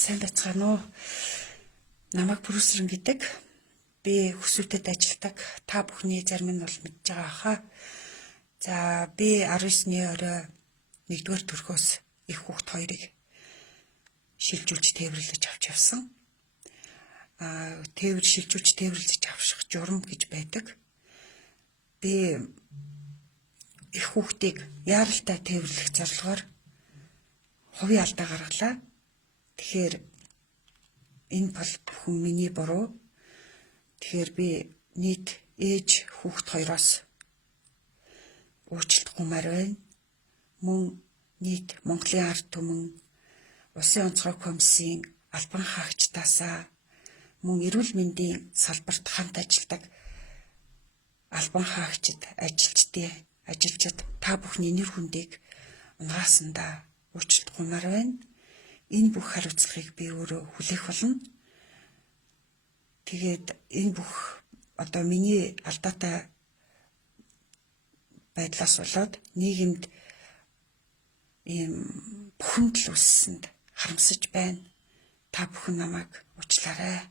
Сайн байцгаана уу? Намайг Брюсрэн гэдэг. Би хүсвэтэд ажилладаг. Та бүхний зарим нь бол мэдж байгаа хаа. За би 19-ний орой 1-р төрхөөс их хүүхд хоёрыг шилжүүлж тээвэрлэж авч явсан. Шилжүүлж тээвэрлэж авах журам гэж байдаг. Би их хүүхдийг яаралтай тээвэрлэх зорилгоор хувийн алдаа гаргалаа. Тэгэхээр энэ бол бүхэн миний буруу. Тэгэхээр би нийт ээж хүүхд хоёроос уучлалт гумаар байна. Мөн нийт Монголын ард түмэн, Улсын онцгой комиссийн албан хаагчдаасаа, мөн эрүүл мэндийн салбарт хамт ажилладаг албан хаагчид, ажилчид та бүхний нэр хүндийг унагаасандаа уучлалт гумаар байна. Энэ бүх хариуцлагыг би өөрөө хүлээх болно. Тэгээд энэ бүх одоо миний алдаатай байдлаас болоод нийгэмд ийм бухимдал үүссэнд харамсаж байна. Та бүхэн намайг уучлаарай.